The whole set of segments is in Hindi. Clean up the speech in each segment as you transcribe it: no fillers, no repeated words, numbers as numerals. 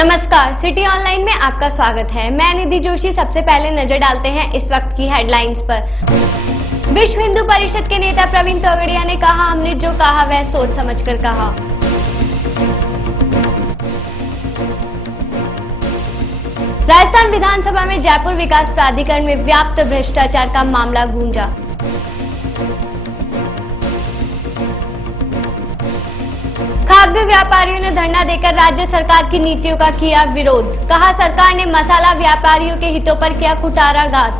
नमस्कार, सिटी ऑनलाइन में आपका स्वागत है। मैं निधि जोशी। सबसे पहले नजर डालते हैं इस वक्त की हेडलाइंस पर। विश्व हिंदू परिषद के नेता प्रवीण तोगड़िया ने कहा, हमने जो कहा वह सोच समझकर कहा। राजस्थान विधानसभा में जयपुर विकास प्राधिकरण में व्याप्त भ्रष्टाचार का मामला गूंजा। खाद्य व्यापारियों ने धरना देकर राज्य सरकार की नीतियों का किया विरोध। कहा, सरकार ने मसाला व्यापारियों के हितों पर किया कुठाराघात।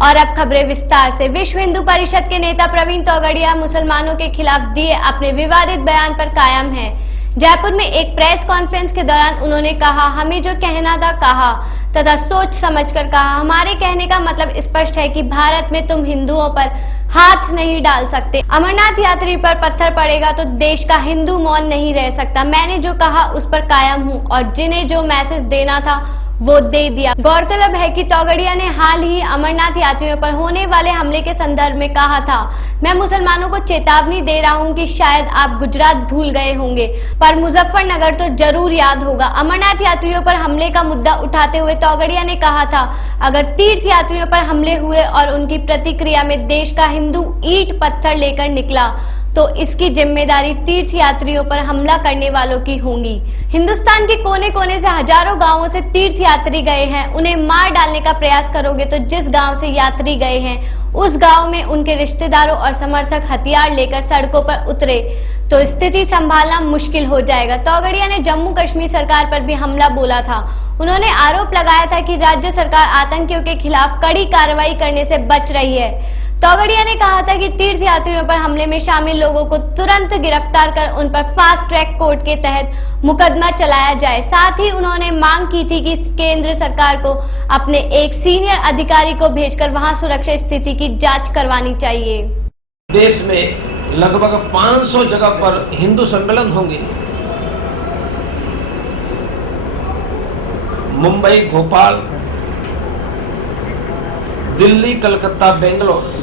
और अब खबरें विस्तार से। विश्व हिंदू परिषद के नेता प्रवीण तोगड़िया मुसलमानों के खिलाफ दिए अपने विवादित बयान पर कायम हैं। जयपुर में एक प्रेस कॉन्फ्रेंस के दौरान उन्होंने कहा, हमें जो कहना था कहा तथा सोच समझकर कहा। हमारे कहने का मतलब स्पष्ट है कि भारत में तुम हिंदुओं पर हाथ नहीं डाल सकते। अमरनाथ यात्री पर पत्थर पड़ेगा तो देश का हिंदू मौन नहीं रह सकता। मैंने जो कहा उस पर कायम हूं और जिन्हें जो मैसेज देना था वो दे दिया। गौरतलब है कि तोगड़िया ने हाल ही अमरनाथ यात्रियों पर होने वाले हमले के संदर्भ में कहा था, मैं मुसलमानों को चेतावनी दे रहा हूं कि शायद आप गुजरात भूल गए होंगे पर मुजफ्फरनगर तो जरूर याद होगा। अमरनाथ यात्रियों पर हमले का मुद्दा उठाते हुए तोगड़िया ने कहा था, अगर तीर्थ यात्रियों पर हमले हुए और उनकी प्रतिक्रिया में देश का हिंदू ईंट पत्थर लेकर निकला तो इसकी जिम्मेदारी तीर्थ यात्रियों पर हमला करने वालों की होगी। हिंदुस्तान के कोने कोने से हजारों गांवों से तीर्थ यात्री गए हैं। उन्हें मार डालने का प्रयास करोगे तो जिस गांव से यात्री गए हैं उस गांव में उनके रिश्तेदारों और समर्थक हथियार लेकर सड़कों पर उतरे तो स्थिति संभालना मुश्किल हो जाएगा। तोगड़िया ने जम्मू कश्मीर सरकार पर भी हमला बोला था। उन्होंने आरोप लगाया था कि राज्य सरकार आतंकियों के खिलाफ कड़ी कार्रवाई करने से बच रही है। तोगड़िया ने कहा था कि तीर्थ यात्रियों पर हमले में शामिल लोगों को तुरंत गिरफ्तार कर उन पर फास्ट ट्रैक कोर्ट के तहत मुकदमा चलाया जाए। साथ ही उन्होंने मांग की थी कि केंद्र सरकार को अपने एक सीनियर अधिकारी को भेजकर वहां सुरक्षा स्थिति की जांच करवानी चाहिए। देश में लगभग 500 जगह पर हिंदू सम्मेलन होंगे। मुंबई, भोपाल, दिल्ली, कलकत्ता, बेंगलोर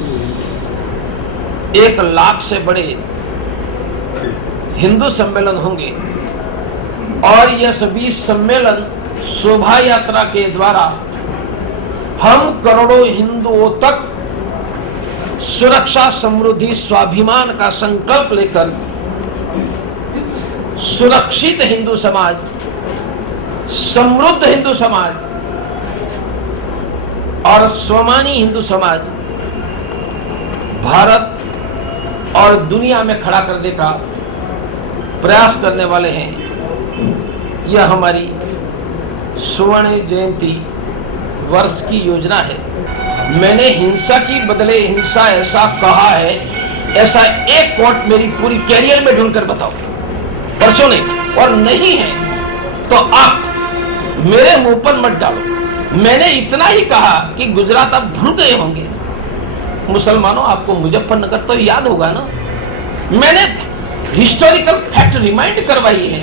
1 लाख से बड़े हिंदू सम्मेलन होंगे और यह सभी सम्मेलन शोभा यात्रा के द्वारा हम करोड़ों हिंदुओं तक सुरक्षा, समृद्धि, स्वाभिमान का संकल्प लेकर सुरक्षित हिंदू समाज, समृद्ध हिंदू समाज और स्वाभिमानी हिंदू समाज भारत और दुनिया में खड़ा करने का प्रयास करने वाले हैं। यह हमारी स्वर्ण जयंती वर्ष की योजना है। मैंने हिंसा की बदले हिंसा ऐसा कहा है, ऐसा एक कोट मेरी पूरी कैरियर में ढूंढकर बताओ। परसों नहीं और नहीं है तो आप मेरे मुंह पर मत डालो। मैंने इतना ही कहा कि गुजरात आप भूल गए होंगे। मुसलमानों, आपको मुजफ्फरनगर तो याद होगा ना। मैंने हिस्टोरिकल फैक्ट रिमाइंड करवाई है।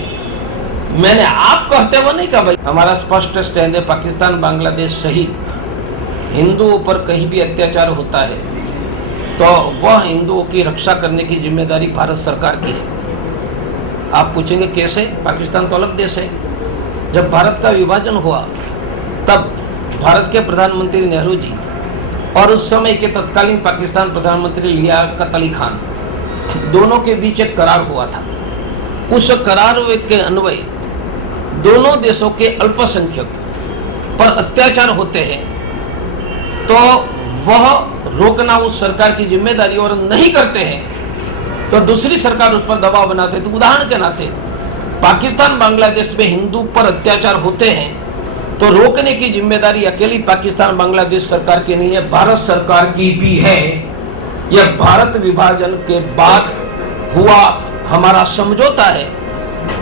मैंने आप कहते हुए नहीं कहा। भाई, हमारा स्पष्ट स्टैंड है, पाकिस्तान, बांग्लादेश सहित हिंदुओं पर कहीं भी अत्याचार होता है तो वह हिंदुओं की रक्षा करने की जिम्मेदारी भारत सरकार की है। आप पूछेंगे कैसे? पाकिस्तान तो अलग देश है। जब भारत का विभाजन हुआ तब भारत के प्रधानमंत्री नेहरू जी और उस समय के तत्कालीन पाकिस्तान प्रधानमंत्री लियाकत अली खान, दोनों के बीच एक करार हुआ था। उस करार के अन्वय दोनों देशों के अल्पसंख्यक पर अत्याचार होते हैं तो वह रोकना उस सरकार की जिम्मेदारी, और नहीं करते हैं तो दूसरी सरकार उस पर दबाव बनाते। तो उदाहरण के नाते पाकिस्तान, बांग्लादेश में हिंदू पर अत्याचार होते हैं तो रोकने की जिम्मेदारी अकेली पाकिस्तान, बांग्लादेश सरकार की नहीं है, भारत सरकार की भी है। यह भारत विभाजन के बाद हुआ हमारा समझौता है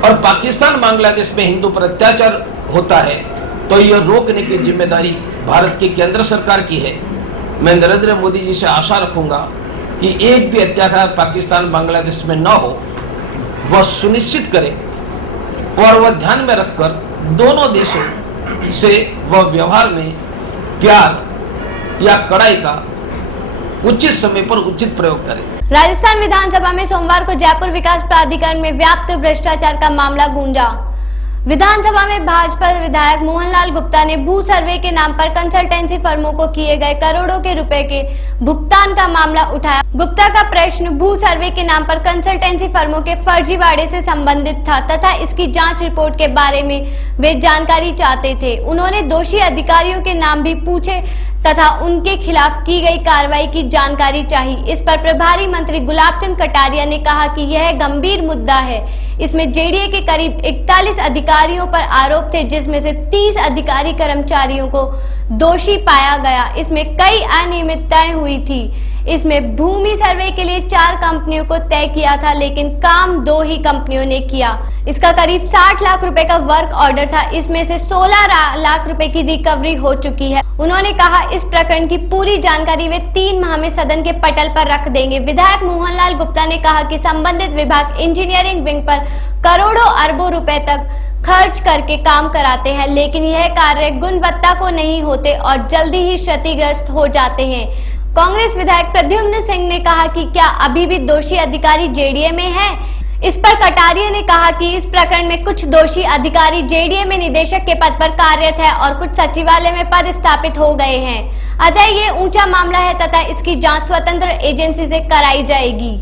और पाकिस्तान, बांग्लादेश में हिंदू पर अत्याचार होता है तो यह रोकने की जिम्मेदारी भारत की केंद्र सरकार की है। मैं नरेंद्र मोदी जी से आशा रखूंगा कि एक भी अत्याचार पाकिस्तान, बांग्लादेश में न हो, वह सुनिश्चित करे और वह ध्यान में रखकर दोनों देशों से वह व्यवहार में प्यार या कड़ाई का उचित समय पर उचित प्रयोग करें। राजस्थान विधानसभा में सोमवार को जयपुर विकास प्राधिकरण में व्याप्त भ्रष्टाचार का मामला गूंजा। विधानसभा में भाजपा विधायक मोहनलाल गुप्ता ने भू सर्वे के नाम पर कंसल्टेंसी फर्मों को किए गए करोड़ों के रुपए के भुगतान का मामला उठाया। गुप्ता का प्रश्न भू सर्वे के नाम पर कंसल्टेंसी फर्मों के फर्जीवाड़े से संबंधित था तथा इसकी जांच रिपोर्ट के बारे में वे जानकारी चाहते थे। उन्होंने दोषी अधिकारियों के नाम भी पूछे तथा उनके खिलाफ की गई कार्रवाई की जानकारी चाहिए। इस पर प्रभारी मंत्री गुलाबचंद कटारिया ने कहा कि यह गंभीर मुद्दा है। इसमें जेडीए के करीब 41 अधिकारियों पर आरोप थे, जिसमें से 30 अधिकारी कर्मचारियों को दोषी पाया गया। इसमें कई अनियमितताएं हुई थी। इसमें भूमि सर्वे के लिए 4 कंपनियों को तय किया था, लेकिन काम 2 ही कंपनियों ने किया। इसका करीब 60 लाख रुपए का वर्क ऑर्डर था। इसमें से 16 लाख रुपए की रिकवरी हो चुकी है। उन्होंने कहा इस प्रकरण की पूरी जानकारी वे 3 माह में सदन के पटल पर रख देंगे। विधायक मोहनलाल गुप्ता ने कहा कि संबंधित विभाग इंजीनियरिंग विंग पर करोड़ों अरबों रुपए तक खर्च करके काम कराते हैं, लेकिन यह कार्य गुणवत्ता को नहीं होते और जल्दी ही क्षतिग्रस्त हो जाते हैं। कांग्रेस विधायक प्रद्युम्न सिंह ने कहा कि क्या अभी भी दोषी अधिकारी जेडीए में हैं? इस पर कटारिया ने कहा कि इस प्रकरण में कुछ दोषी अधिकारी जेडीए में निदेशक के पद पर कार्यरत है और कुछ सचिवालय में पदस्थापित हो गए हैं। अतः ये ऊंचा मामला है तथा इसकी जांच स्वतंत्र एजेंसी से कराई जाएगी।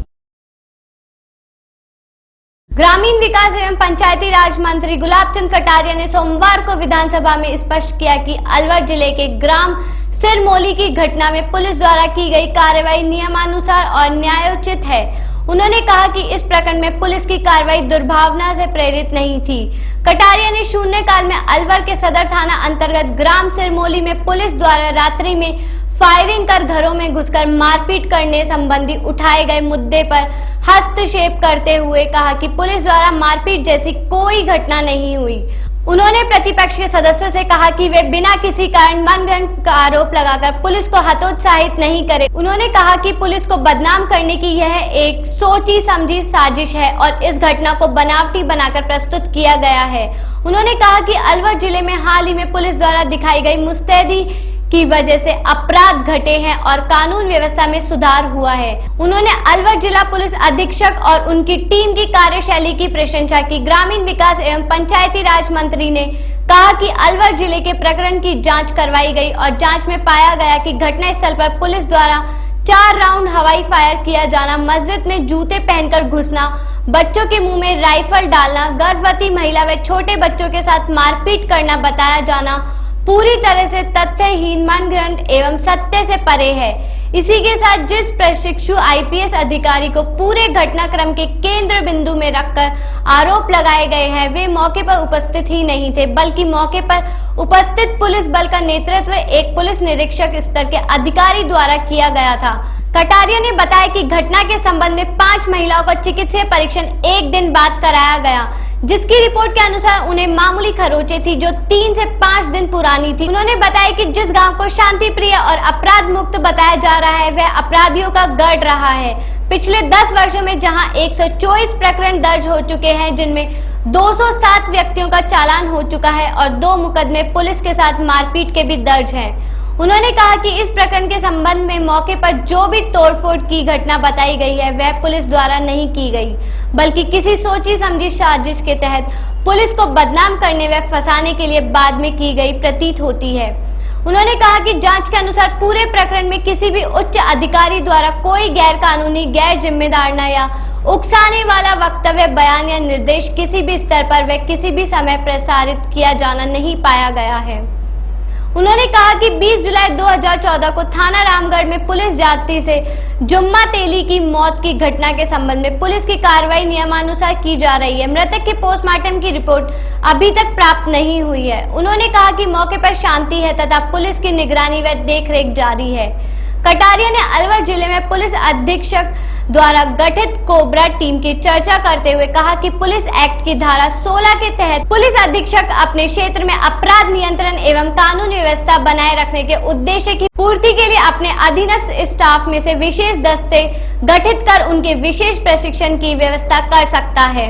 ग्रामीण विकास एवं पंचायती राज मंत्री गुलाबचंद कटारिया ने सोमवार को विधानसभा में स्पष्ट किया कि अलवर जिले के ग्राम सिरमौली की घटना में पुलिस द्वारा की गई कार्रवाई नियमानुसार और न्यायोचित है। उन्होंने कहा कि इस प्रकरण में पुलिस की कार्रवाई दुर्भावना से प्रेरित नहीं थी। कटारिया ने शून्यकाल में अलवर के सदर थाना अंतर्गत ग्राम सिरमौली में पुलिस द्वारा रात्रि में फायरिंग कर घरों में घुसकर मारपीट करने संबंधी उठाए गए मुद्दे पर हस्तक्षेप करते हुए कहा कि पुलिस द्वारा मारपीट जैसी कोई घटना नहीं हुई। उन्होंने प्रतिपक्ष के सदस्यों से कहा कि वे बिना किसी कारण मनगढ़ंत का आरोप लगाकर पुलिस को हतोत्साहित नहीं करें। उन्होंने कहा कि पुलिस को बदनाम करने की यह एक सोची समझी साजिश है और इस घटना को बनावटी बनाकर प्रस्तुत किया गया है। उन्होंने कहा कि अलवर जिले में हाल ही में पुलिस द्वारा दिखाई गई मुस्तैदी की वजह से अपराध घटे हैं और कानून व्यवस्था में सुधार हुआ है। उन्होंने अलवर जिला पुलिस अधीक्षक और उनकी टीम की कार्यशैली की प्रशंसा की। ग्रामीण विकास एवं पंचायती राज मंत्री ने कहा कि अलवर जिले के प्रकरण की जांच करवाई गई और जांच में पाया गया कि घटना स्थल पर पुलिस द्वारा 4 राउंड हवाई फायर किया जाना, मस्जिद में जूते पहनकर घुसना, बच्चों के मुंह में राइफल डालना, गर्भवती महिला व छोटे बच्चों के साथ मारपीट करना बताया जाना पूरी तरह से तथ्यहीन, मनगढ़ंत एवं सत्य से परे है। इसी के साथ जिस प्रशिक्षु आईपीएस अधिकारी को पूरे घटनाक्रम के केंद्र बिंदु में रखकर आरोप लगाए गए हैं, वे मौके पर उपस्थित ही नहीं थे, बल्कि मौके पर उपस्थित पुलिस बल का नेतृत्व एक पुलिस निरीक्षक स्तर के अधिकारी द्वारा किया गया था। कटारिया ने बताया कि घटना के संबंध में 5 महिलाओं का चिकित्सीय परीक्षण 1 दिन बाद कराया गया, जिसकी रिपोर्ट के अनुसार उन्हें मामूली खरोंचें थी जो 3 से 5 दिन पुरानी थी। उन्होंने बताया कि जिस गांव को शांति प्रिय और अपराध मुक्त बताया जा रहा है, वह अपराधियों का गढ़ रहा है। पिछले 10 वर्षों में जहां 124 प्रकरण दर्ज हो चुके हैं, जिनमें 207 व्यक्तियों का चालान हो चुका है और 2 मुकदमे पुलिस के साथ मारपीट के भी दर्ज हैं। उन्होंने कहा कि इस प्रकरण के संबंध में मौके पर जो भी तोड़फोड़ की घटना बताई गई है, वह पुलिस द्वारा नहीं की गई, बल्कि किसी सोची समझी साजिश के तहत पुलिस को बदनाम करने व फंसाने के लिए बाद में की गई प्रतीत होती है। उन्होंने कहा कि जांच के अनुसार पूरे प्रकरण में किसी भी उच्च अधिकारी द्वारा कोई गैर कानूनी, गैर जिम्मेदाराना या उकसाने वाला वक्तव्य, बयान या निर्देश किसी भी स्तर पर व किसी भी समय प्रसारित किया जाना नहीं पाया गया है। उन्होंने कहा कि 20 जुलाई 2014 को थाना रामगढ़ में पुलिस जाति से जुम्मा तेली की मौत की घटना के संबंध में पुलिस की कार्रवाई नियमानुसार की जा रही है। मृतक के पोस्टमार्टम की रिपोर्ट अभी तक प्राप्त नहीं हुई है। उन्होंने कहा कि मौके पर शांति है तथा पुलिस की निगरानी व देखरेख जारी है। कटारिया ने अलवर जिले में पुलिस अधीक्षक द्वारा गठित कोबरा टीम की चर्चा करते हुए कहा कि पुलिस एक्ट की धारा 16 के तहत पुलिस अधीक्षक अपने क्षेत्र में अपराध नियंत्रण एवं कानून व्यवस्था बनाए रखने के उद्देश्य की पूर्ति के लिए अपने अधीनस्थ स्टाफ में से विशेष दस्ते गठित कर उनके विशेष प्रशिक्षण की व्यवस्था कर सकता है।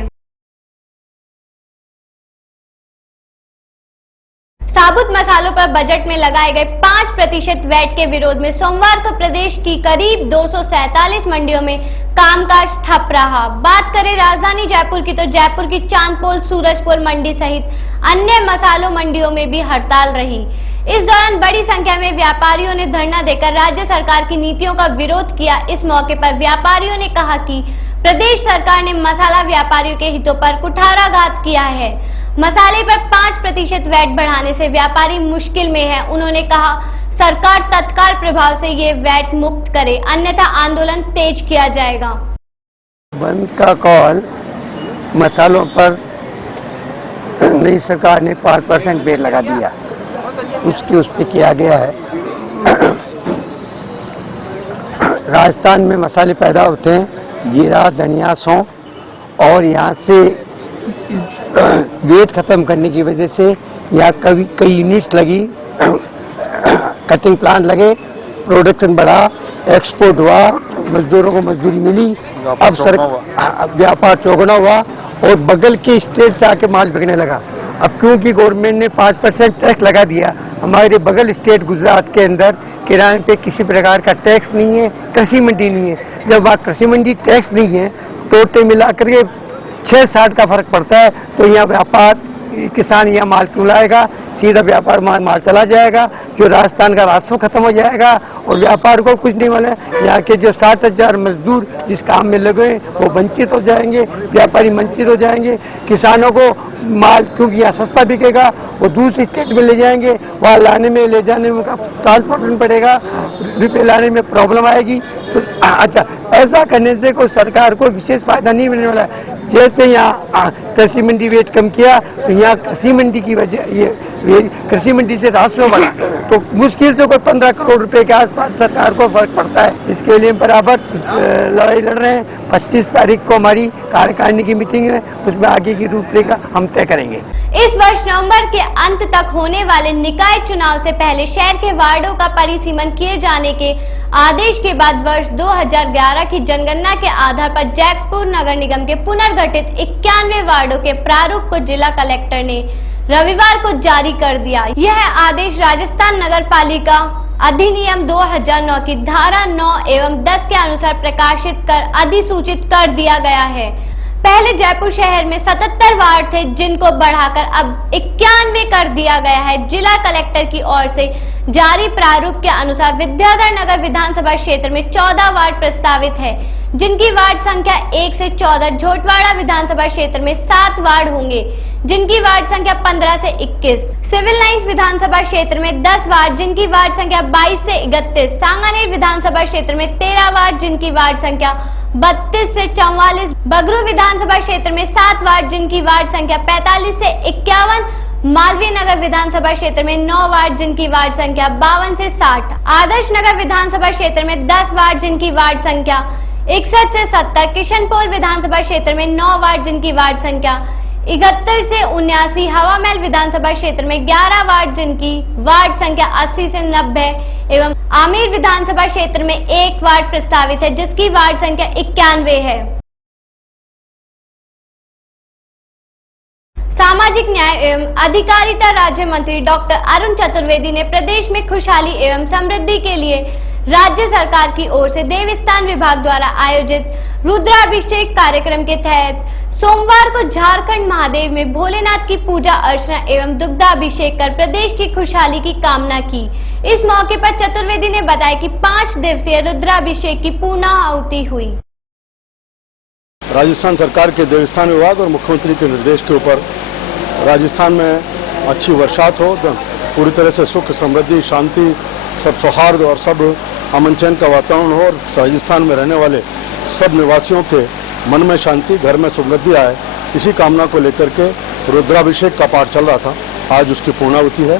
साबुत मसालों पर बजट में लगाए गए 5% वैट के विरोध में सोमवार को प्रदेश की करीब 247 मंडियों में कामकाज ठप रहा। बात करें राजधानी जयपुर की तो जयपुर की चांदपोल, सूरजपोल मंडी सहित अन्य मसालों मंडियों में भी हड़ताल रही। इस दौरान बड़ी संख्या में व्यापारियों ने धरना देकर राज्य सरकार की नीतियों का विरोध किया। इस मौके पर व्यापारियों ने कहा कि प्रदेश सरकार ने मसाला व्यापारियों के हितों पर कुठाराघात किया है। मसाले पर 5% वैट बढ़ाने से व्यापारी मुश्किल में है। उन्होंने कहा सरकार तत्काल प्रभाव से ये वैट मुक्त करे, अन्यथा आंदोलन तेज किया जाएगा। बंद का कॉल मसालों पर नई सरकार ने 5% वैट लगा दिया, उस पे किया गया है। राजस्थान में मसाले पैदा होते हैं, जीरा, धनिया, सौंफ, और यहाँ से वेट ख़त्म करने की वजह से यहाँ कई यूनिट्स लगी, कटिंग प्लांट लगे, प्रोडक्शन बढ़ा, एक्सपोर्ट हुआ, मजदूरों को मजदूरी मिली, अब व्यापार चौगुना हुआ और बगल के स्टेट से आके माल बिकने लगा। अब क्योंकि गवर्नमेंट ने 5% टैक्स लगा दिया, हमारे बगल स्टेट गुजरात के अंदर किराए पे किसी प्रकार का टैक्स नहीं है, कृषि मंडी नहीं है। जब वहाँ कृषि मंडी टैक्स नहीं है, टोटे मिला करके 6-7 का फर्क पड़ता है, तो यहाँ व्यापार किसान यहाँ माल क्यों लाएगा? सीधा व्यापार माल चला जाएगा, जो राजस्थान का राजस्व खत्म हो जाएगा और व्यापार को कुछ नहीं मिले। यहाँ के जो 60,000 मजदूर जिस काम में लगे वो वंचित हो जाएंगे, व्यापारी वंचित हो जाएंगे। किसानों को माल क्योंकि यहाँ सस्ता बिकेगा, वो दूसरी स्टेट में ले जाएंगे, वहाँ लाने में ले जाने में ट्रांसपोर्ट पड़ेगा, रुपये लाने में प्रॉब्लम आएगी। तो अच्छा, ऐसा करने से कोई सरकार को विशेष फायदा नहीं मिलने वाला है। जैसे यहाँ कृषि मंडी वेट कम किया, तो यहाँ कृषि मंडी की वजह ये कृषि मंडी से राजस्व बढ़ा, तो मुश्किल से कोई 15 करोड़ रुपए के आसपास सरकार को फर्क पड़ता है। इसके लिए बराबर लड़ाई लड़ रहे हैं। 25 तारीख को हमारी कार्यकारिणी की मीटिंग है, उसमें आगे की रूपरेखा हम तय करेंगे। इस वर्ष नवंबर के अंत तक होने वाले निकाय चुनाव से पहले शहर के वार्डों का परिसीमन किए जाने के आदेश के बाद वर्ष 2011 की जनगणना के आधार पर जयपुर नगर निगम के पुनर्गठित 91 वार्डों के प्रारूप को जिला कलेक्टर ने रविवार को जारी कर दिया। यह आदेश राजस्थान नगर पालिका अधिनियम 2009 की धारा 9 एवं 10 के अनुसार प्रकाशित कर अधिसूचित कर दिया गया है। पहले जयपुर शहर में 77 वार्ड थे, जिनको बढ़ाकर अब 91 कर दिया गया है। जिला कलेक्टर की ओर से जारी प्रारूप के अनुसार विद्याधर नगर विधानसभा क्षेत्र में 14 वार्ड प्रस्तावित है, जिनकी वार्ड संख्या 1 से 14, झोटवाड़ा विधानसभा क्षेत्र में 7 वार्ड होंगे, जिनकी वार्ड संख्या 15 से 21, सिविल लाइंस विधानसभा क्षेत्र में 10 वार्ड, जिनकी वार्ड संख्या 22 से 31, सांगानेर विधानसभा क्षेत्र में 13 वार्ड, जिनकी वार्ड संख्या 32 से 44, बगरू विधानसभा क्षेत्र में 7 वार्ड, जिनकी वार्ड संख्या 45 से 51, मालवीय नगर विधानसभा क्षेत्र में 9 वार्ड, जिनकी वार्ड संख्या 52 से 60, आदर्श नगर विधानसभा क्षेत्र में 10 वार्ड, जिनकी वार्ड संख्या 61 से 70, किशनपोल विधानसभा क्षेत्र में 9 वार्ड, जिनकी वार्ड संख्या 71 से 79, हवा महल विधानसभा क्षेत्र में 11 वार्ड, जिनकी वार्ड संख्या 80 से 90 एवं आमेर विधानसभा क्षेत्र में 1 वार्ड प्रस्तावित है, जिसकी वार्ड संख्या 91 है। सामाजिक न्याय एवं अधिकारिता राज्य मंत्री डॉक्टर अरुण चतुर्वेदी ने प्रदेश में खुशहाली एवं समृद्धि के लिए राज्य सरकार की ओर से देवस्थान विभाग द्वारा आयोजित रुद्राभिषेक कार्यक्रम के तहत सोमवार को झारखंड महादेव में भोलेनाथ की पूजा अर्चना एवं दुग्धाभिषेक कर प्रदेश की खुशहाली की कामना की। इस मौके पर चतुर्वेदी ने बताया कि 5 दिवसीय रुद्राभिषेक की पूर्णाहुति हुई। राजस्थान सरकार के देवस्थान विभाग और मुख्यमंत्री के निर्देश के ऊपर राजस्थान में अच्छी बरसात हो, पूरी तरह से सुख, समृद्धि, शांति, सब सौहार्द और सब अमन चैन का वातावरण हो और राजस्थान में रहने वाले सब निवासियों के मन में शांति, घर में समृद्धि आए, इसी कामना को लेकर के रुद्राभिषेक का पाठ चल रहा था। आज उसकी पूर्णाहुति है।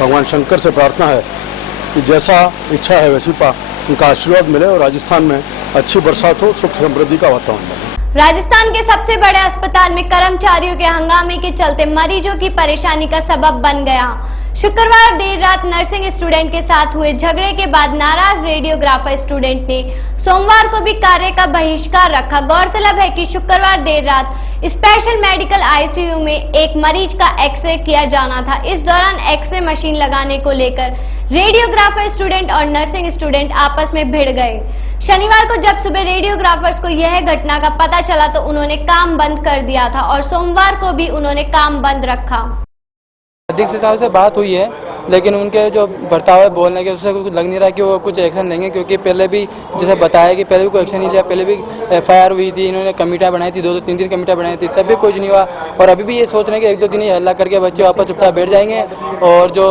भगवान शंकर से प्रार्थना है कि जैसा इच्छा है वैसी उनका आशीर्वाद मिले और राजस्थान में अच्छी बरसात हो, सुख समृद्धि का वातावरण बने। राजस्थान के सबसे बड़े अस्पताल में कर्मचारियों के हंगामे के चलते मरीजों की परेशानी का सबब बन गया। शुक्रवार देर रात नर्सिंग स्टूडेंट के साथ हुए झगड़े के बाद नाराज रेडियोग्राफर स्टूडेंट ने सोमवार को भी कार्य का बहिष्कार रखा। गौरतलब है कि शुक्रवार देर रात स्पेशल मेडिकल आईसीयू में एक मरीज का एक्सरे किया जाना था। इस दौरान एक्सरे मशीन लगाने को लेकर रेडियोग्राफर स्टूडेंट और नर्सिंग स्टूडेंट आपस में भिड़ गए। शनिवार को जब सुबह रेडियोग्राफर्स को यह घटना का पता चला तो उन्होंने काम बंद कर दिया था और सोमवार को भी उन्होंने काम बंद रखा। अध्यक्ष साहब से बात हुई है, लेकिन उनके जो बर्ताव है बोलने के उससे कुछ लग नहीं रहा कि वो कुछ एक्शन लेंगे, क्योंकि पहले भी जैसे बताया कि पहले भी कोई एक्शन नहीं लिया। पहले भी एफआईआर हुई थी, इन्होंने कमेटियां बनाई थी, 2-3 कमेटियां बनाई थी, तब भी कुछ नहीं हुआ। और अभी भी ये सोच रहे हैं कि 1-2 दिन ही हल्ला करके बच्चे वापस चुपचाप बैठ जाएंगे और जो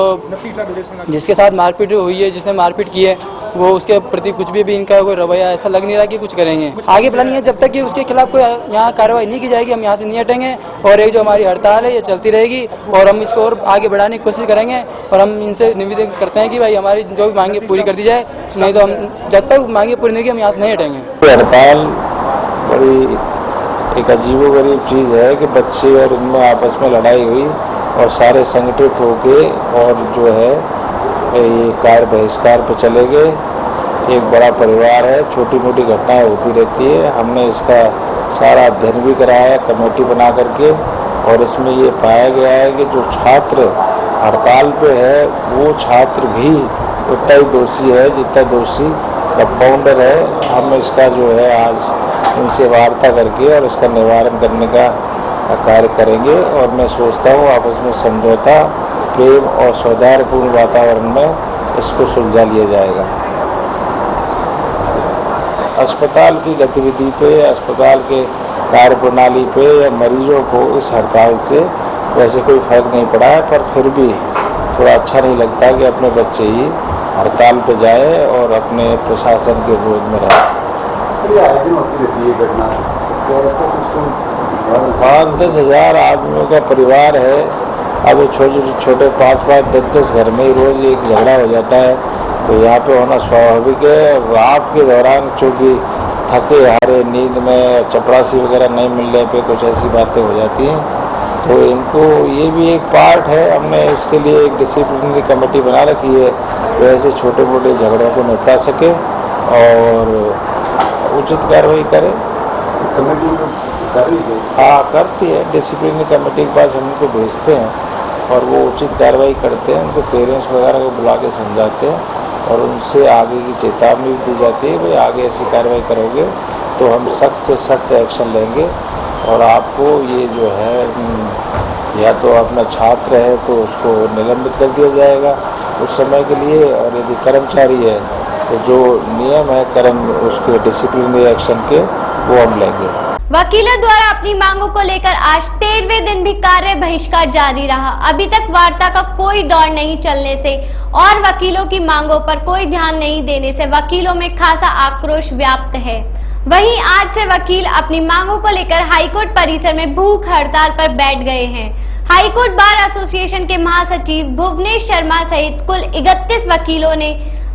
जिसके साथ मारपीट हुई है, जिसने मारपीट की है, वो उसके प्रति कुछ भी इनका कोई रवैया ऐसा लग नहीं रहा कि कुछ करेंगे। आगे प्लानिंग है, जब तक कि उसके खिलाफ कोई यहाँ कार्रवाई नहीं की जाएगी हम यहाँ से नहीं हटेंगे और एक जो हमारी हड़ताल है ये चलती रहेगी और हम इसको और आगे बढ़ाने की कोशिश करेंगे। और हम इनसे निवेदन करते हैं कि भाई हमारी जो भी मांगे पूरी कर दी जाए, नहीं तो हम जब तक मांगे पूरी नहीं होगी हम यहाँ से नहीं हटेंगे। हड़ताल बड़ी एक अजीबोगरीब चीज़ है कि बच्चे और इनमें आपस में लड़ाई हुई और सारे संगठित होके और जो है ये कार्य बहिष्कार पे चले गए। एक बड़ा परिवार है, छोटी मोटी घटनाएं होती रहती है। हमने इसका सारा अध्ययन भी कराया कमेटी बना करके और इसमें ये पाया गया है कि जो छात्र हड़ताल पे है वो छात्र भी उतना ही दोषी है जितना दोषी कंपाउंडर है। हम इसका जो है आज इनसे वार्ता करके और इसका निवारण करने का कार्य करेंगे और मैं सोचता हूँ आपस में समझौता, प्रेम और सौहार्दपूर्ण वातावरण में इसको सुलझा लिया जाएगा। अस्पताल की गतिविधि पे, अस्पताल के कार्य प्रणाली पे या मरीजों को इस हड़ताल से वैसे कोई फर्क नहीं पड़ा है, पर फिर भी थोड़ा अच्छा नहीं लगता कि अपने बच्चे ही हड़ताल पे जाए और अपने प्रशासन के विरोध में रहे। 5-10 हज़ार आदमियों का परिवार है। अब छोटे 5-5, 10-10 घर में ही रोज एक झगड़ा हो जाता है, तो यहाँ पे होना स्वाभाविक है। रात के दौरान चूँकि थके हारे नींद में चपरासी वगैरह नहीं मिलने पे कुछ ऐसी बातें हो जाती हैं, तो इनको ये भी एक पार्ट है। हमने इसके लिए एक डिसिप्लिनरी कमेटी बना रखी है, तो ऐसे छोटे मोटे झगड़ों को निपटा सके और उचित कार्रवाई करे। कमेटी हाँ करती है, डिसिप्लिनरी कमेटी के पास हम उनको भेजते हैं और वो उचित कार्रवाई करते हैं। उनको पेरेंट्स वगैरह को बुला के समझाते हैं और उनसे आगे की चेतावनी भी दी जाती है, भाई आगे ऐसी कार्रवाई करोगे तो हम सख्त से सख्त एक्शन लेंगे और आपको ये जो है या तो अपना छात्र है तो उसको निलंबित कर दिया जाएगा उस समय के लिए, और यदि कर्मचारी है तो जो नियम है कर्म उसके डिसिप्लिनरी एक्शन के वो हम लेंगे। वकीलों द्वारा अपनी मांगों को लेकर आज 13वें दिन भी कार्य बहिष्कार जारी रहा। अभी तक वार्ता का कोई दौर नहीं चलने से और वकीलों की मांगों पर कोई ध्यान नहीं देने से वकीलों में खासा आक्रोश व्याप्त है। वहीं आज से वकील अपनी मांगों को लेकर हाईकोर्ट परिसर में भूख हड़ताल पर बैठ गए हैं। हाईकोर्ट बार एसोसिएशन के महासचिव भुवनेश शर्मा सहित कुल 31 वकीलों ने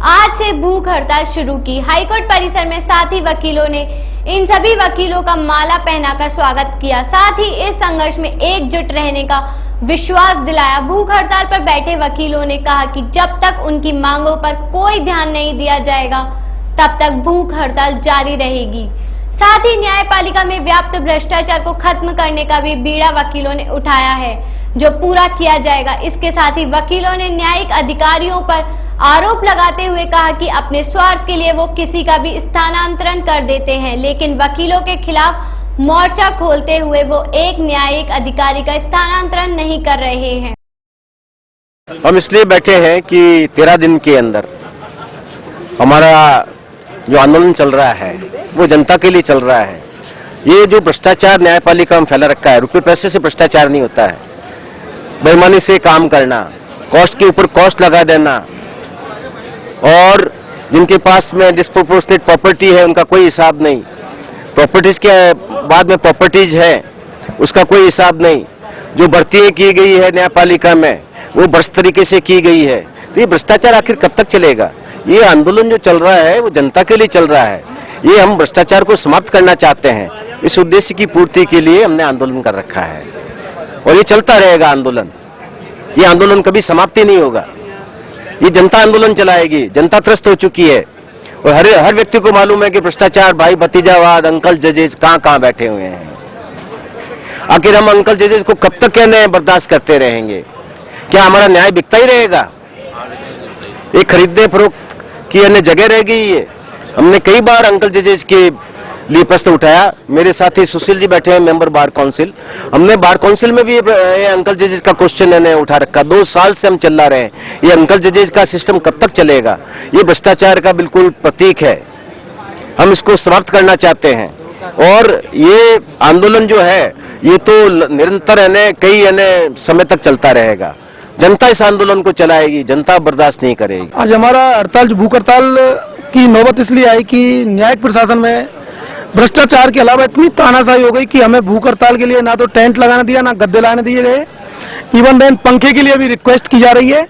आज से भूख हड़ताल शुरू की। हाईकोर्ट परिसर में साथी वकीलों ने इन सभी वकीलों का माला पहनाकर स्वागत किया, साथ ही इस संघर्ष में एकजुट रहने का विश्वास दिलाया। भूख हड़ताल पर बैठे वकीलों ने कहा कि जब तक उनकी मांगों पर कोई ध्यान नहीं दिया जाएगा तब तक भूख हड़ताल जारी रहेगी। साथ ही न्यायपालिका में व्याप्त भ्रष्टाचार को खत्म करने का भी बीड़ा वकीलों ने उठाया है, जो पूरा किया जाएगा। इसके साथ ही वकीलों ने न्यायिक अधिकारियों पर आरोप लगाते हुए कहा कि अपने स्वार्थ के लिए वो किसी का भी स्थानांतरण कर देते हैं, लेकिन वकीलों के खिलाफ मोर्चा खोलते हुए वो एक न्यायिक अधिकारी का स्थानांतरण नहीं कर रहे हैं। हम इसलिए बैठे हैं कि 13 दिन के अंदर हमारा जो आंदोलन चल रहा है वो जनता के लिए चल रहा है। ये जो भ्रष्टाचार न्यायपालिका में फैला रखा है, रुपये पैसे से भ्रष्टाचार नहीं होता है, बेईमानी से काम करना, कॉस्ट के ऊपर कॉस्ट लगा देना और जिनके पास में डिस्प्रोपोर्शनेट प्रॉपर्टी है उनका कोई हिसाब नहीं, प्रॉपर्टीज के बाद में प्रॉपर्टीज है उसका कोई हिसाब नहीं, जो भर्तियां की गई है न्यायपालिका में वो भ्रष्ट तरीके से की गई है। तो ये भ्रष्टाचार आखिर कब तक चलेगा? ये आंदोलन जो चल रहा है वो जनता के लिए चल रहा है। ये हम भ्रष्टाचार को समाप्त करना चाहते हैं, इस उद्देश्य की पूर्ति के लिए हमने आंदोलन कर रखा है और ये चलता रहेगा आंदोलन। ये आंदोलन कभी समाप्ति नहीं होगा। ये जनता आंदोलन चलाएगी, जनता त्रस्त हो चुकी है और हर व्यक्ति को मालूम है कि भ्रष्टाचार, भाई भतीजावाद, अंकल जजेज कहाँ बैठे हुए हैं। आखिर हम अंकल जजेज को कब तक कहने बर्दाश्त करते रहेंगे? क्या हमारा न्याय बिकता ही रहेगा? ये खरीदने फरोख्त की अन्य जगह रह गई है। हमने कई बार अंकल जजेज के लिए प्रश्न उठाया। मेरे साथी सुशील जी बैठे हैं, मेंबर बार काउंसिल। हमने बार काउंसिल में भी ये अंकल जजेज का क्वेश्चन उठा रखा। 2 साल से हम चिल्ला रहे हैं, ये अंकल जजेज का सिस्टम कब तक चलेगा? ये भ्रष्टाचार का बिल्कुल प्रतीक है। हम इसको समाप्त करना चाहते हैं और ये आंदोलन जो है ये तो निरंतर कई समय तक चलता रहेगा। जनता इस आंदोलन को चलाएगी, जनता बर्दाश्त नहीं करेगी। आज हमारा हड़ताल, भूख हड़ताल की नौबत इसलिए आई कि न्यायिक प्रशासन में भ्रष्टाचार के अलावा इतनी तानाशाही हो गई कि हमें भूख हड़ताल के लिए ना तो टेंट लगाने दिया, ना गद्दे लाने दिए गए, इवन देन पंखे के लिए भी रिक्वेस्ट की जा रही है।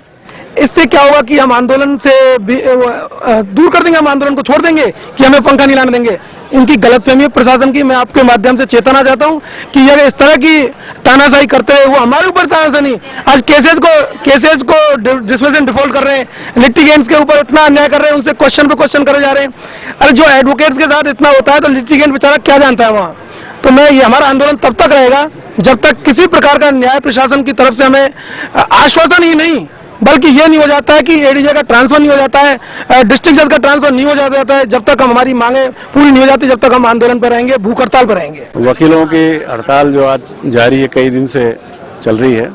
इससे क्या होगा कि हम आंदोलन से दूर कर देंगे, हम आंदोलन को छोड़ देंगे कि हमें पंखा नहीं लाने देंगे। इनकी गलतफहमी है प्रशासन की। मैं आपके माध्यम से चेतना चाहता हूं कि ये इस तरह की तानाशाही करते हैं, वो हमारे ऊपर तानाशाही नहीं, आज केसेज को डिस्पोजिशन डिफॉल्ट कर रहे हैं, लिटिगेंट्स के ऊपर इतना अन्याय कर रहे हैं, उनसे क्वेश्चन पे क्वेश्चन करे जा रहे हैं। अरे जो एडवोकेट्स के साथ इतना होता है तो लिटिगेंट बेचारा क्या जानता है वहाँ। तो ये हमारा आंदोलन तब तक रहेगा जब तक किसी प्रकार का न्याय प्रशासन की तरफ से हमें आश्वासन ही नहीं, बल्कि ये नहीं हो जाता है कि एडीजे का ट्रांसफर नहीं हो जाता है, डिस्ट्रिक्ट जज का ट्रांसफर नहीं हो जाता है। जब तक हमारी मांगे पूरी नहीं हो जाती, जब तक हम आंदोलन पर रहेंगे, भूख हड़ताल पर रहेंगे। वकीलों की हड़ताल जो आज जारी है, कई दिन से चल रही है।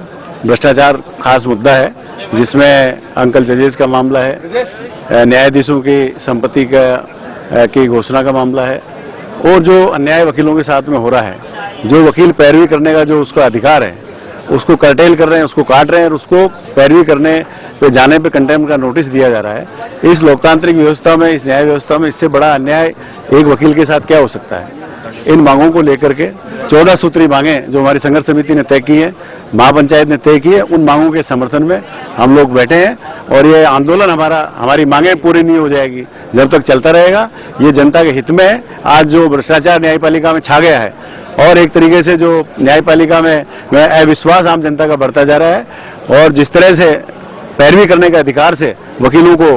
भ्रष्टाचार खास मुद्दा है जिसमें अंकल जजेज का मामला है, न्यायाधीशों की संपत्ति की घोषणा का मामला है और जो अन्याय वकीलों के साथ में हो रहा है, जो वकील पैरवी करने का जो उसका अधिकार है उसको कर्टेल कर रहे हैं, उसको काट रहे हैं और उसको पैरवी करने पे जाने पे कंटेम्प्ट का नोटिस दिया जा रहा है। इस लोकतांत्रिक व्यवस्था में, इस न्याय व्यवस्था में इससे बड़ा अन्याय एक वकील के साथ क्या हो सकता है? इन मांगों को लेकर के 14 सूत्री मांगे जो हमारी संघर्ष समिति ने तय की है, महापंचायत ने तय की है, उन मांगों के समर्थन में हम लोग बैठे हैं और ये आंदोलन हमारी मांगे पूरी नहीं हो जाएगी जब तक चलता रहेगा। ये जनता के हित में है। आज जो भ्रष्टाचार न्यायपालिका में छा गया है और एक तरीके से जो न्यायपालिका में अविश्वास आम जनता का बढ़ता जा रहा है और जिस तरह से पैरवी करने के अधिकार से वकीलों को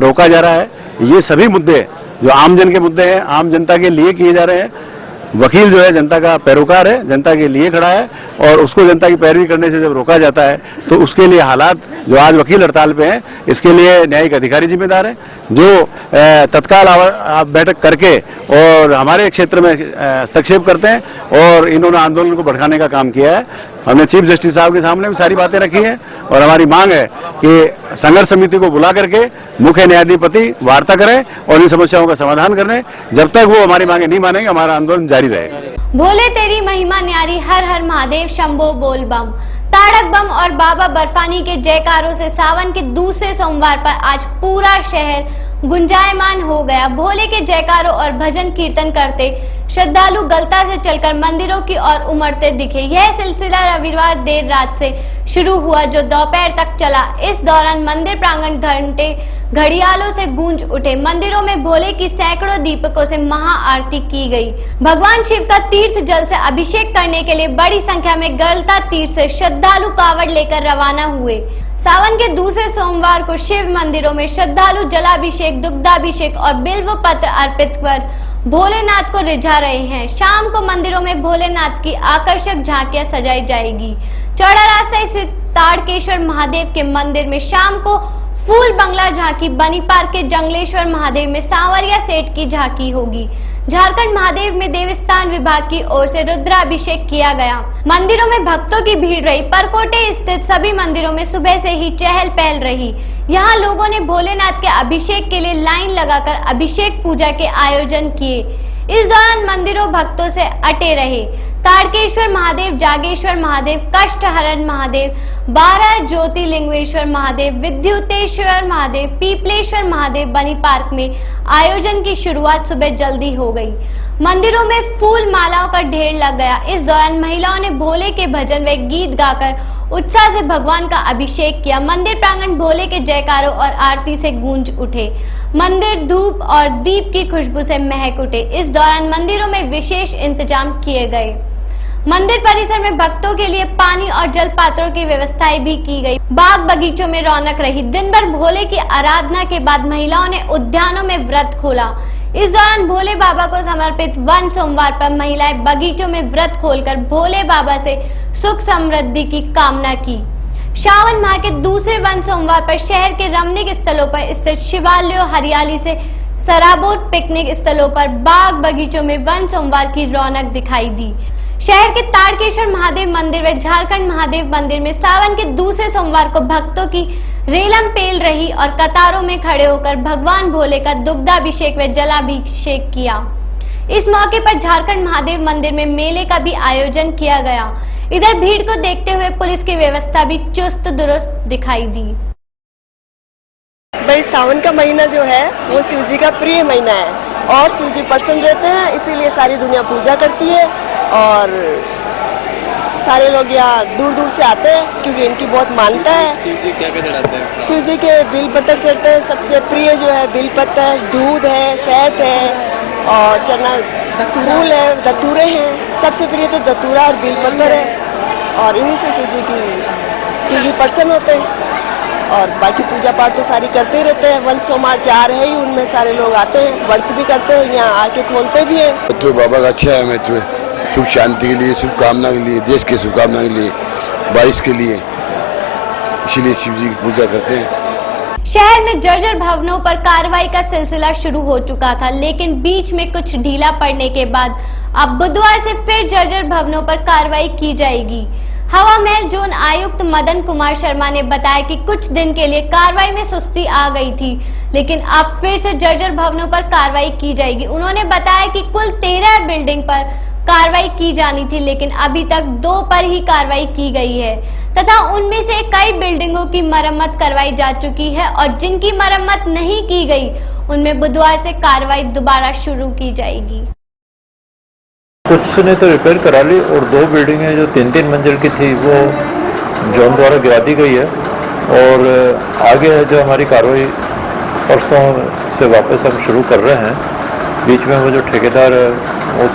रोका जा रहा है, ये सभी मुद्दे जो आम जन के मुद्दे हैं, आम जनता के लिए किए जा रहे हैं। वकील जो है जनता का पैरोकार है, जनता के लिए खड़ा है और उसको जनता की पैरवी करने से जब रोका जाता है तो उसके लिए हालात जो आज वकील हड़ताल पे हैं, इसके लिए न्यायिक अधिकारी जिम्मेदार हैं जो तत्काल बैठक करके और हमारे क्षेत्र में हस्तक्षेप करते हैं और इन्होंने आंदोलन को भड़काने का काम किया है। हमने चीफ जस्टिस साहब के सामने भी सारी बातें रखी हैं और हमारी मांग है कि संघर्ष समिति को बुला करके मुख्य न्यायाधिपति वार्ता करें और इन समस्याओं का समाधान करें। जब तक वो हमारी मांगे नहीं मानेंगे, हमारा आंदोलन जारी रहेगा। भोले तेरी महिमा न्यारी, हर हर महादेव, शंभो बोल बम। ताड़क बम और बाबा बर्फानी के जयकारों से सावन के दूसरे सोमवार पर आज पूरा शहर गुंजायमान हो गया। भोले के जयकारों और भजन कीर्तन करते श्रद्धालु गलता से चलकर मंदिरों की ओर उमड़ते दिखे। यह सिलसिला रविवार देर रात से शुरू हुआ जो दोपहर तक चला। इस दौरान मंदिर प्रांगण घंटे घड़ियालों से गूंज उठे। मंदिरों में भोले की सैकड़ों दीपकों से महाआरती की गई। भगवान शिव का तीर्थ जल से अभिषेक करने के लिए बड़ी संख्या में गलता तीर्थ से श्रद्धालु कावड़ लेकर रवाना हुए। सावन के दूसरे सोमवार को शिव मंदिरों में श्रद्धालु जलाभिषेक, दुग्धाभिषेक और बिल्व पत्र अर्पित कर भोलेनाथ को रिझा रहे हैं। शाम को मंदिरों में भोलेनाथ की आकर्षक झांकियां सजाई जाएगी। चौड़ा रास्ता स्थित ताड़केश्वर महादेव के मंदिर में शाम को फूल बंगला झांकी, बनी पार्क के जंगलेश्वर महादेव में सांवरिया सेठ की झांकी होगी। झारखंड महादेव में देवस्थान विभाग की ओर से रुद्राभिषेक किया गया। मंदिरों में भक्तों की भीड़ रही। परकोटे स्थित सभी मंदिरों में सुबह से ही चहल पहल रही। यहाँ लोगों ने भोलेनाथ के अभिषेक के लिए लाइन लगाकर अभिषेक पूजा के आयोजन किए। इस दौरान मंदिरों भक्तों से अटे रहे। ताड़केश्वर महादेव, जागेश्वर महादेव, कष्टहरण महादेव, 12 ज्योतिर्लिंगेश्वर महादेव, विद्युतेश्वर महादेव, पीपलेश्वर महादेव बनी पार्क में आयोजन की शुरुआत सुबह जल्दी हो गई। मंदिरों में फूल मालाओं का ढेर लग गया। इस दौरान महिलाओं ने भोले के भजन व गीत गाकर उत्साह से भगवान का अभिषेक किया। मंदिर प्रांगण भोले के जयकारों और आरती से गूंज उठे। मंदिर धूप और दीप की खुशबू से महक उठे। इस दौरान मंदिरों में विशेष इंतजाम किए गए। मंदिर परिसर में भक्तों के लिए पानी और जल पात्रों की व्यवस्थाएं भी की गई। बाग बगीचों में रौनक रही। दिन भर भोले की आराधना के बाद महिलाओं ने उद्यानों में व्रत खोला। इस दौरान भोले बाबा को समर्पित वन सोमवार पर महिलाएं बगीचों में व्रत खोलकर भोले बाबा से सुख समृद्धि की कामना की। श्रावण माह के दूसरे वन सोमवार पर शहर के रमणीक स्थलों पर स्थित शिवालयों, हरियाली से सराबोर पिकनिक स्थलों पर बाग बगीचों में वन सोमवार की रौनक दिखाई दी। शहर के तारकेश्वर महादेव मंदिर व झारखंड महादेव मंदिर में सावन के दूसरे सोमवार को भक्तों की रेलम पेल रही और कतारों में खड़े होकर भगवान भोले का दुग्धाभिषेक व जलाभिषेक किया। इस मौके पर झारखंड महादेव मंदिर में मेले का भी आयोजन किया गया। इधर भीड़ को देखते हुए पुलिस की व्यवस्था भी चुस्त दुरुस्त दिखाई दी। भाई सावन का महीना जो है वो शिव जी का प्रिय महीना है और शिव जी प्रसन्न रहते हैं, इसीलिए सारी दुनिया पूजा करती है और सारे लोग यहाँ दूर दूर से आते हैं क्योंकि इनकी बहुत मान्यता है। शिव जी क्या क्या चढ़ाते हैं? शिव जी के बिल पत्र चढ़ते हैं। सबसे प्रिय जो है बिल पत्र, दूध है, शहद है और चना फूल है, दतूरे हैं। सबसे प्रिय तो दतूरा और बिल पत्र है और इन्हीं से शिव जी प्रसन्न होते हैं और बाकी पूजा पाठ तो सारी करते ही रहते हैं। वन सोमवार 4 है ही, उनमें सारे लोग आते हैं, व्रत भी करते हैं, यहाँ आके खोलते भी हैं। तो बाबा का अच्छा है, मैं तुम्हें सुख शांति के लिए, शुभकामना के लिए, देश की शुभकामना के लिए, बारिश के लिए, इसीलिए शिव जी की पूजा करते हैं। शहर में जर्जर भवनों पर कार्रवाई का सिलसिला शुरू हो चुका था, लेकिन बीच में कुछ ढीला पड़ने के बाद अब बुधवार से फिर जर्जर भवनों पर कार्रवाई की जाएगी। हवा महल जोन आयुक्त मदन कुमार शर्मा ने बताया कि कुछ दिन के लिए कार्रवाई में सुस्ती आ गई थी, लेकिन अब फिर से जर्जर भवनों पर कार्रवाई की जाएगी। उन्होंने बताया कि कुल 13 बिल्डिंग पर कार्रवाई की जानी थी, लेकिन अभी तक 2 पर ही कार्रवाई की गई है तथा उनमें से कई बिल्डिंगों की मरम्मत करवाई जा चुकी है और जिनकी मरम्मत नहीं की गई उनमें बुधवार से कार्रवाई दोबारा शुरू की जाएगी। कुछ ने तो रिपेयर करा ली और 2 बिल्डिंगें जो 3-3 मंजिल की थी वो जोन द्वारा गिरा दी गई है और आगे है जो हमारी कार्रवाई परसों से वापस हम शुरू कर रहे हैं। बीच में वो जो ठेकेदार है वो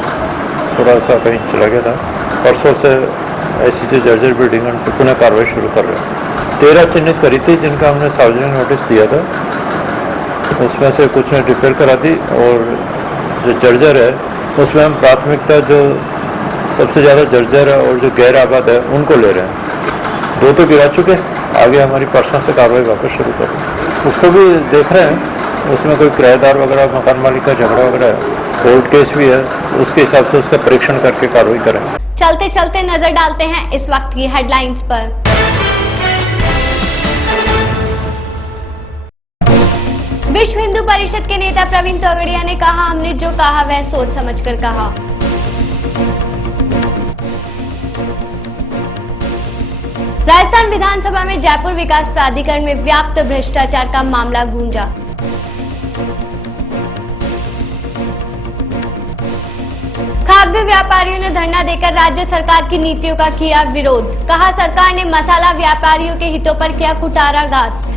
थोड़ा सा कहीं चला गया था। परसों से ऐसी जो जर्जर बिल्डिंग है उन पर पुनः कार्रवाई शुरू कर रहे हैं। 13 चिन्हित करी थी जिनका हमने सार्वजनिक नोटिस दिया था, उसमें से कुछ ने रिपेयर करा दी और जो जर्जर है उसमें हम प्राथमिकता जो सबसे ज़्यादा जर्जर है और जो गैर आबाद है उनको ले रहे हैं। 2 तो गिरा चुके, आगे हमारी परसों से कार्रवाई वापस शुरू कर रहे हैं। उसको भी देख रहे हैं, उसमें कोई किराएदार वगैरह मकान मालिक का झगड़ा वगैरह है, कोर्ट केस भी है, उसके हिसाब से उसका परीक्षण करके कार्रवाई करें। चलते चलते नजर डालते हैं इस वक्त की हेडलाइंस पर। विश्व हिंदू परिषद के नेता प्रवीण तोगड़िया ने कहा, हमने जो कहा वह सोच समझकर कहा। राजस्थान विधानसभा में जयपुर विकास प्राधिकरण में व्याप्त भ्रष्टाचार का मामला गूंजा। खाद्य व्यापारियों ने धरना देकर राज्य सरकार की नीतियों का किया विरोध। कहा, सरकार ने मसाला व्यापारियों के हितों पर किया कुठाराघात।